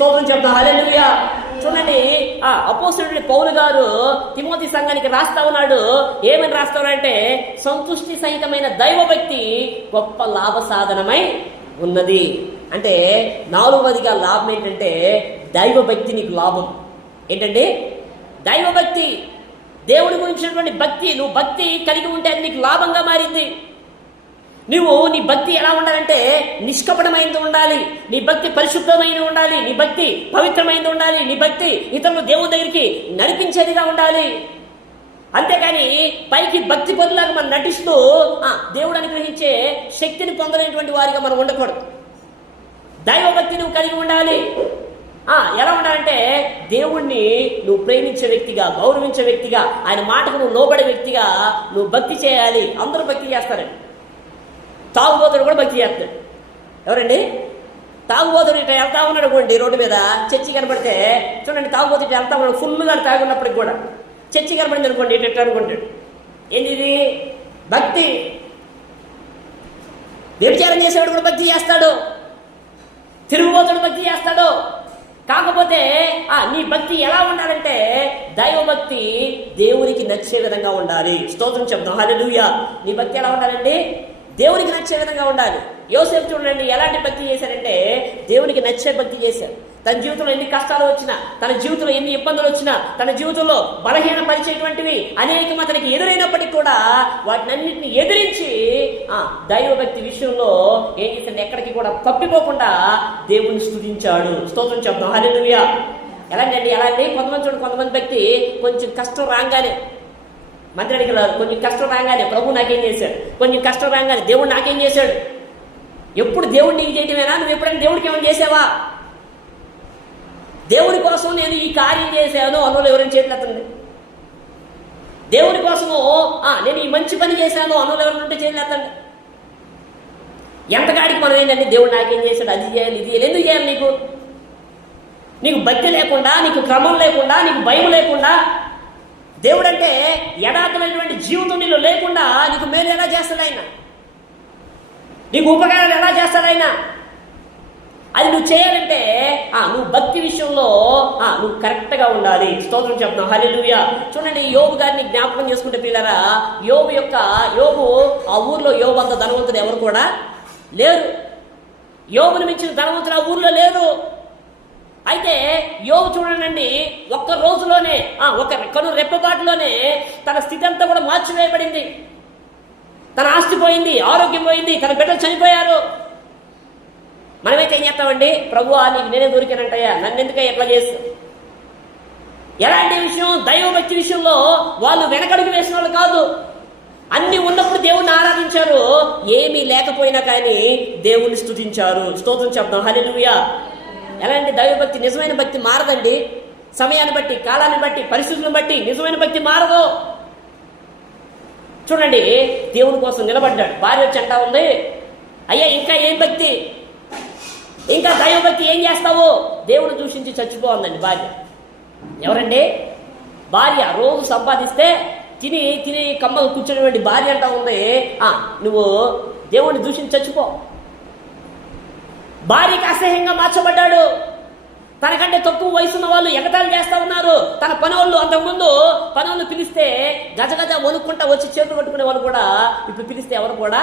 స్తోత్రం చెప్తాం. హల్లెలూయా. చూడండి, అపోస్తలుడైన పౌలు గారు తిమోతి సంఘానికి రాస్తా ఉన్నాడు. ఏమని రాస్తా ఉన్నాడంటే, సంతుష్టి సహితమైన దైవభక్తి గొప్ప లాభ సాధనమై ఉన్నది. అంటే 4వదిగా లాభం ఏంటంటే దైవభక్తి. నీకు లాభం ఏంటంటే దైవభక్తి, దేవుడి గురించినటువంటి భక్తి. నువ్వు భక్తి కలిగి ఉంటే అది నీకు లాభంగా మారింది. నువ్వు నీ భక్తి ఎలా ఉండాలంటే నిష్కపటమైనది ఉండాలి, నీ భక్తి పరిశుద్ధమైనది ఉండాలి, నీ భక్తి పవిత్రమైనది ఉండాలి, నీ భక్తి ఇతరులు దేవుడి దగ్గరికి నడిపించేదిగా ఉండాలి. అంతేకాని పైకి భక్తి పరులాగా మనం నటిస్తూ దేవుడు అనుగ్రహించే శక్తిని పొందలేనటువంటి వారిగా మనం ఉండకూడదు. దైవభక్తి నువ్వు కలిగి ఉండాలి. ఎలా ఉండాలంటే దేవుణ్ణి నువ్వు ప్రేమించే వ్యక్తిగా, గౌరవించే వ్యక్తిగా, ఆయన మాటకు నువ్వు లోబడే వ్యక్తిగా నువ్వు భక్తి చేయాలి. అందరూ భక్తి చేస్తారండి. తాగుబోతుడు కూడా భక్తి చేస్తాడు. ఎవరండి? తాగుబోతుడు ఇట్లా వెళ్తా ఉన్నాడు అనుకోండి, రోడ్డు మీద చర్చి కనబడితే చూడండి, తాగుబోతు ఇట్లా వెళ్తా ఉన్నాడు, ఫుల్గా తాగున్నప్పటికి కూడా చర్చి కనబడింది అనుకోండి, ఇట్లా అనుకుంటాడు. ఏంటి ఇది? భక్తి. వ్యభిచారం చేసేవాడు కూడా భక్తి చేస్తాడు, తిరుగుబోతుడు భక్తి చేస్తాడు. కాకపోతే నీ భక్తి ఎలా ఉండాలంటే దైవభక్తి దేవునికి నచ్చే విధంగా ఉండాలి. స్తోత్రం చెప్తాం. హల్లెలూయా. నీ భక్తి ఎలా ఉండాలండి? దేవునికి నచ్చే విధంగా ఉండాలి. యోసేపు చూడండి ఎలాంటి భక్తి చేశారంటే దేవునికి నచ్చే భక్తి చేశారు. తన జీవితంలో ఎన్ని కష్టాలు వచ్చినా, తన జీవితంలో ఎన్ని ఇబ్బందులు వచ్చినా, తన జీవితంలో బలహీన పరిచేటువంటివి అనేకం అతనికి ఎదురైనప్పటికీ కూడా వాటినన్నింటినీ ఎదిరించి దైవభక్తి విషయంలో ఏం చేశాడు? ఎక్కడికి కూడా తప్పిపోకుండా దేవుణ్ణి స్తుతించాడు. స్తోత్రం చెప్తాం. హల్లెలూయా. ఎలాంటి కొంతమంది చూడండి, కొంతమంది భక్తి కొంచెం కష్టం రాగానే మందిరానికి రాదు, కొంచెం కష్టం రాగానే ప్రభు నాకేం చేశాడు, కొంచెం కష్టం రాగానే దేవుడు నాకేం చేశాడు. ఎప్పుడు దేవుడు నీకు చేయటమేనా? నువ్వు ఎప్పుడైనా దేవుడికి ఏమైనా చేసావా? దేవుడి కోసం నేను ఈ కార్యం చేశాను అన్నోళ్ళు ఎవరైనా చేతులు ఎత్తండి. దేవుడి కోసము నేను ఈ మంచి పని చేశాను అన్నోళ్ళు ఎవరైనా ఉంటే చేతులు ఎత్తండి. ఎంతకాడికి మనం ఏంటంటే దేవుడు నాకేం చేశాడు, అది చేయాలి, ఇది చేయాలి. ఎందుకు చేయాలి? నీకు భక్తి లేకుండా, నీకు క్రమం లేకుండా, నీకు భయం లేకుండా, దేవుడు అంటే యథార్థమైనటువంటి జీవితం నీలో లేకుండా నీకు మేలు ఎలా చేస్తాడు ఆయన? నీకు ఉపకారాలు ఎలా చేస్తాడు ఆయన? అది నువ్వు చేయాలంటే నువ్వు భక్తి విషయంలో నువ్వు కరెక్ట్గా ఉండాలి. స్తోత్రం చెప్తాం. హల్లెలూయా. చూడండి, యోబు గారిని జ్ఞాపకం చేసుకుంటే పిల్లరా, యోబు ఆ ఊర్లో యోబు అంత ధనవంతుడు ఎవరు కూడా లేరు. యోబుని మించిన ధనవంతుడు ఆ ఊర్లో లేరు. అయితే యోబు చూడండి, ఒక్క రోజులోనే కను రెప్పపాటులోనే తన స్థితి అంతా కూడా మార్చివేయబడింది. తన ఆస్తి పోయింది, ఆరోగ్యం పోయింది, తన బిడ్డలు చనిపోయారు. మనమైతే ఏం చేస్తామండి? ప్రభువా నీకు నేనే దొరికానంటయ్యా, నన్ను ఎందుకయ్యా ఎట్లా చేస్తావు? ఎలాంటి విషయం? దైవభక్తి విషయంలో వాళ్ళు వెనకడుగు వేసిన వాళ్ళు కాదు. అన్ని ఉన్నప్పుడు దేవుణ్ణి ఆరాధించారు, ఏమీ లేకపోయినా కానీ దేవుణ్ణి స్తుతించారు. స్తోత్రం చెప్తాం. హల్లెలూయా. ఎలాంటి దైవభక్తి? నిజమైన భక్తి మారదండి. సమయాన్ని బట్టి, కాలాన్ని బట్టి, పరిస్థితులను బట్టి నిజమైన భక్తి మారదు. చూడండి, దేవుని కోసం నిలబడ్డాడు. భార్య వచ్చి అంటా ఉంది, అయ్యా ఇంకా ఏం భక్తి, ఇంకా దైవభక్తి ఏం చేస్తావు? దేవుని దూషించి చచ్చిపోతుందండి భార్య. ఎవరండి? భార్య. రోజు సంపాదిస్తే తిని తిని కమ్మలు కూర్చునేటువంటి భార్య అంటా ఉంది, నువ్వు దేవుణ్ణి దూషించి చచ్చిపో. భార్యకి అసహ్యంగా మార్చబడ్డాడు. తనకంటే తక్కువ వయసున్న వాళ్ళు ఎగతాళి చేస్తా ఉన్నారు. తన పనోళ్ళు అంతకుముందు పనోళ్ళు పిలిస్తే గజగజ వణుక్కుంటా వచ్చి చేతులు పట్టుకునే వాళ్ళు కూడా ఇప్పుడు పిలిస్తే ఎవరు కూడా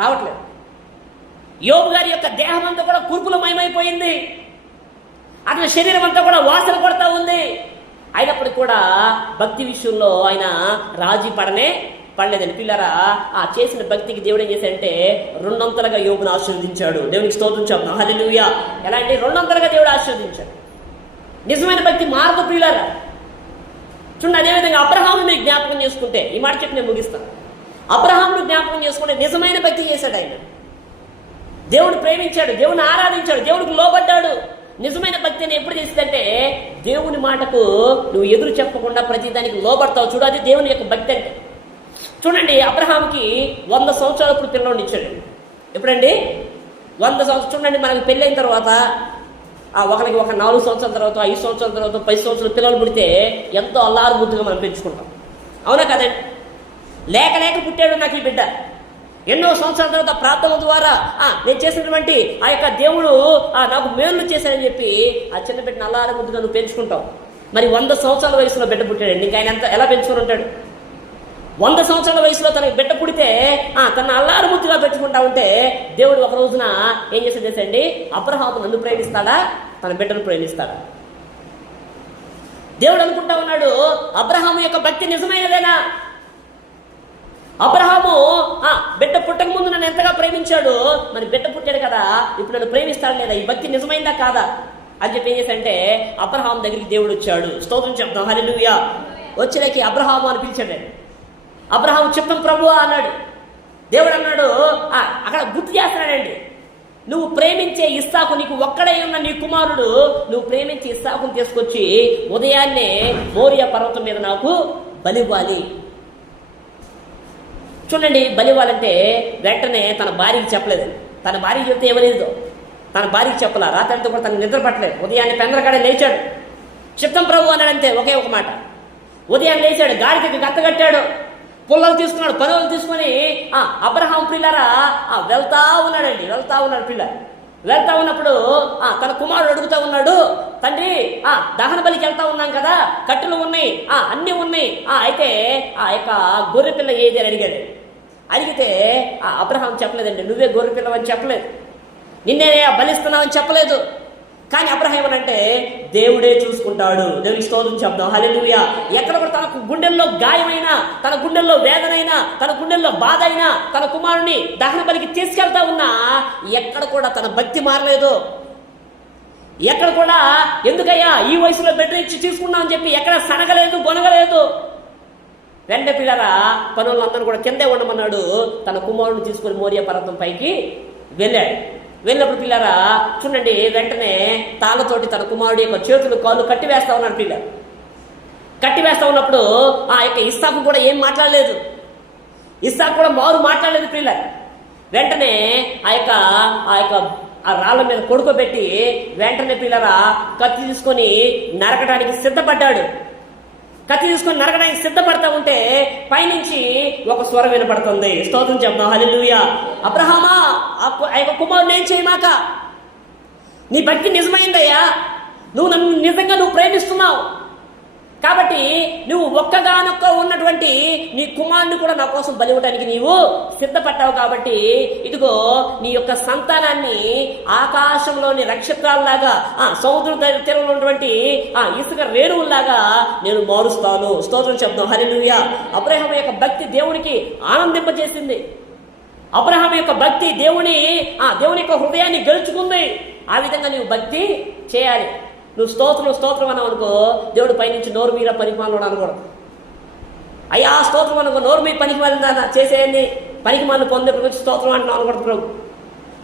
రావట్లేదు. యోబు గారి యొక్క దేహం అంతా కూడా కురుపులమయమైపోయింది. అతని శరీరం అంతా కూడా వాసన కొడతా ఉంది. అయినప్పటికీ కూడా భక్తి విషయంలో ఆయన రాజీ పడలేదని. పిల్లరా, చేసిన భక్తికి దేవుడు ఏం చేశాడంటే రెండంతలుగా యోబును ఆశీర్వదించాడు. దేవునికి స్తోత్రం చెప్తాం. హల్లెలూయా. ఎలా అంటే రెండంతలుగా దేవుడు ఆశీర్వదించాడు. నిజమైన భక్తి మారదు పిల్లరా. చూడండి, అదేవిధంగా అబ్రహామును మీరు జ్ఞాపకం చేసుకుంటే, ఈ మాట చెప్పి నేను ముగిస్తాను. అబ్రహామును జ్ఞాపకం చేసుకుంటే నిజమైన భక్తి చేశాడు ఆయన. దేవుడు ప్రేమించాడు, దేవుని ఆరాధించాడు, దేవుడికి లోబడ్డాడు. నిజమైన భక్తిని ఎప్పుడు చేసిందంటే దేవుని మాటకు నువ్వు ఎదురు చెప్పకుండా ప్రతిదానికి లోబడతావు. చూడు, అది దేవుని యొక్క భక్తి అంటే. చూడండి, అబ్రహాంకి 100 సంవత్సరాలప్పుడు పిల్లల్ని ఇచ్చాడు. ఎప్పుడండి? 100 సంవత్సరాలు. చూడండి, మనకి పెళ్ళైన తర్వాత ఒకరికి ఒక 4 సంవత్సరాల తర్వాత, 5 సంవత్సరాల తర్వాత, 10 సంవత్సరాలు పిల్లలు పుడితే ఎంతో అల్లారుబుద్ధిగా మనం పెంచుకుంటాం. అవునా కదండి? లేక పుట్టాడు నాకు ఈ బిడ్డ, ఎన్నో సంవత్సరాల తర్వాత ప్రార్థన ద్వారా నేను చేసినటువంటి ఆ యొక్క దేవుడు నాకు మేలు చేశాడని చెప్పి ఆ చిన్న బిడ్డను అల్లారి ముద్దుగా నువ్వు పెంచుకుంటావు. మరి 100 సంవత్సరాల వయసులో బిడ్డ పుట్టాడండి, ఇంకా ఆయన ఎలా పెంచుకుని ఉంటాడు? 100 సంవత్సరాల వయసులో తనకి బిడ్డ పుడితే తన అల్లారు ముద్దుగా పెంచుకుంటా ఉంటే దేవుడు ఒక రోజున ఏం చేశాడండి, అబ్రహాము నన్ను ప్రేమిస్తాడా, తన బిడ్డను ప్రేమిస్తాడా? దేవుడు అనుకుంటా ఉన్నాడు, అబ్రహాము యొక్క భక్తి నిజమైనదేనా? అబ్రహాము బిడ్డ పుట్టక ముందు నన్ను ఎంతగా ప్రేమించాడు, మరి బిడ్డ పుట్టాడు కదా, ఇప్పుడు నన్ను ప్రేమిస్తాడు లేదా? ఈ భక్తి నిజమైందా కాదా అని చెప్పి ఏం చేశాడంటే అబ్రహాం దగ్గరికి దేవుడు వచ్చాడు. స్తోత్రం చెప్తాం, హల్లెలూయా. వచ్చేకి అబ్రహాము అని పిలిచాడు. అబ్రహాము చిత్తం ప్రభువా అన్నాడు. దేవుడు అన్నాడు, అక్కడ గుర్తు చేస్తున్నాడండి, నువ్వు ప్రేమించే ఇస్సాకు, నీకు ఒక్కడై ఉన్న నీ కుమారుడు, నువ్వు ప్రేమించే ఇస్సాకుని తీసుకొచ్చి ఉదయాన్నే మోరియా పర్వతం మీద నాకు బలివ్వాలి. చూడండి, బలివ్వాలంటే వెంటనే తన భార్యకి చెప్పలేదు. తన భార్య చెప్తే ఏమలేదు, తన భార్యకి చెప్పలా. రాత్రి కూడా తనకు నిద్ర పట్టలేదు. ఉదయాన్నే పెందరకాడే లేచాడు, చిత్తం ప్రభు అన్నాడంతే, ఒకే ఒక మాట. ఉదయాన్నే లేచాడు, గాడికి గత్త కట్టాడు, పుల్లలు తీసుకున్నాడు, పనులు తీసుకొని అబ్రహాం పిల్లరా వెళ్తా ఉన్నాడండి. వెళ్తా ఉన్నాడు పిల్ల. వెళ్తా ఉన్నప్పుడు తన కుమారుడు అడుగుతా ఉన్నాడు, తండ్రి దహన బలికి వెళ్తా ఉన్నాం కదా, కట్టెలు ఉన్నాయి, అన్నీ ఉన్నాయి, అయితే ఆ యొక్క గొర్రె పిల్ల ఏది అని అడిగాడు. అడిగితే అబ్రహాం చెప్పలేదండి, నువ్వే గొర్రె పిల్లవని చెప్పలేదు, నిన్నే బలిస్తున్నావని చెప్పలేదు. కానీ అబ్రహాం అంటే దేవుడే చూసుకుంటాడు. దేవుని స్తోత్రం చెప్దాం, హల్లెలూయా. ఎక్కడ కూడా తనకు గుండెల్లో గాయమైనా, తన గుండెల్లో వేదనైనా, తన గుండెల్లో బాధ అయినా, తన కుమారుని దహన బలికి తీసుకెళ్తా ఉన్నా ఎక్కడ కూడా తన భక్తి మారలేదు. ఎక్కడ కూడా ఎందుకయ్యా ఈ వయసులో బిడ్డ ఇచ్చి తీసుకున్నాం అని చెప్పి ఎక్కడ సనగలేదు, గొనగలేదు. వెంటనే పిల్లరా పనులందరూ కూడా కిందే ఉండమన్నాడు. తన కుమారుడిని తీసుకొని మోరియా పర్వతం పైకి వెళ్ళాడు. వెళ్ళినప్పుడు పిల్లరా చూడండి, వెంటనే తాళ్ళతోటి తన కుమారుడి యొక్క చేతులు కాళ్ళు కట్టివేస్తా ఉన్నాడు. పిల్ల కట్టివేస్తా ఉన్నప్పుడు ఆ యొక్క ఇస్సాకు కూడా ఏం మాట్లాడలేదు. ఇస్సాకు కూడా మారు మాట్లాడలేదు. పిల్ల వెంటనే ఆ యొక్క రాళ్ళ మీద కొడుకోబెట్టి వెంటనే పిల్లరా కత్తి తీసుకొని నరకడానికి సిద్ధపడ్డాడు. కత్తి తీసుకొని నరకడానికి సిద్ధపడతా ఉంటే పైనుంచి ఒక స్వరం వినపడుతుంది. స్తోత్రం చెప్తాం, హల్లెలూయా. అబ్రహామా, ఆ యొక్క కుమారుడు ఏం చేయమాక, నీ భక్తి నిజమైందయ్యా, నన్ను నిజంగా ప్రేమిస్తున్నావు కాబట్టి నువ్వు ఒక్కగానొక్క ఉన్నటువంటి నీ కుమారుని కూడా నా కోసం బలివ్వడానికి నీవు సిద్ధపడ్డావు. కాబట్టి ఇదిగో నీ యొక్క సంతానాన్ని ఆకాశంలోని నక్షత్రాల్లాగా, సముద్ర తీరంలో ఉన్నటువంటి ఇసుక రేణువుల్లాగా నేను మారుస్తాను. స్తోత్రం చెప్తాం, హల్లెలూయా. అబ్రహాము యొక్క భక్తి దేవునికి ఆనందింపజేసింది. అబ్రహాము యొక్క భక్తి దేవుని యొక్క హృదయాన్ని గెలుచుకుంది. ఆ విధంగా నీవు భక్తి చేయాలి. నువ్వు స్తోత్రం అన్నావు అనుకో, దేవుడు పైనుంచి నోరు మీద పనికిమాలను అనకూడదు. అయ్యా స్తోత్రం అనుకో, నోరు మీద పనికిమాలిందా చేసేయండి, పనికిమాలను పొందే స్తోత్రం అంటున్నావు అనకూడదు. ప్రభు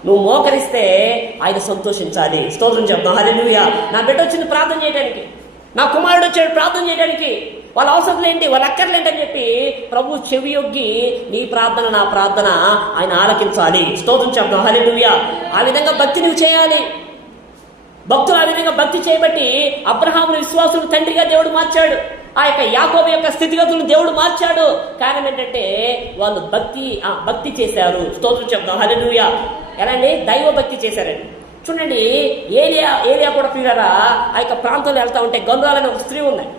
నువ్వు మోకరిస్తే ఆయన సంతోషించాలి. స్తోత్రం చెప్తాం, హల్లెలూయా. నా బిడ్డ వచ్చింది ప్రార్థన చేయడానికి, నా కుమారుడు వచ్చాడు ప్రార్థన చేయడానికి, వాళ్ళ అవసరం ఏంటి, వాళ్ళ అక్కర్లేంటి అని చెప్పి ప్రభు చెవి యొగ్గి నీ ప్రార్థన నా ప్రార్థన ఆయన ఆలకించాలి. స్తోత్రం చెప్తాం, హల్లెలూయా. ఆ విధంగా భక్తి నువ్వు చేయాలి. భక్తులు ఆ విధంగా భక్తి చేయబట్టి అబ్రహామును విశ్వాసులు తండ్రిగా దేవుడు మార్చాడు. ఆ యొక్క యాకోబు యొక్క స్థితిగతులను దేవుడు మార్చాడు. కారణం ఏంటంటే వాళ్ళు భక్తి చేశారు. స్తోత్రం చెప్తాం, హల్లెలూయా. ఎలాంటి దైవ భక్తి చేశారండి. చూడండి, ఏలియా కూడా పిల్లరా ఆ యొక్క ప్రాంతంలో వెళ్తా ఉంటే గనురాలని ఒక స్త్రీ ఉన్నాయి.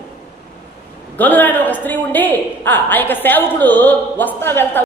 గనురాలని ఒక స్త్రీ ఉండి ఆ యొక్క సేవకుడు వెళ్తా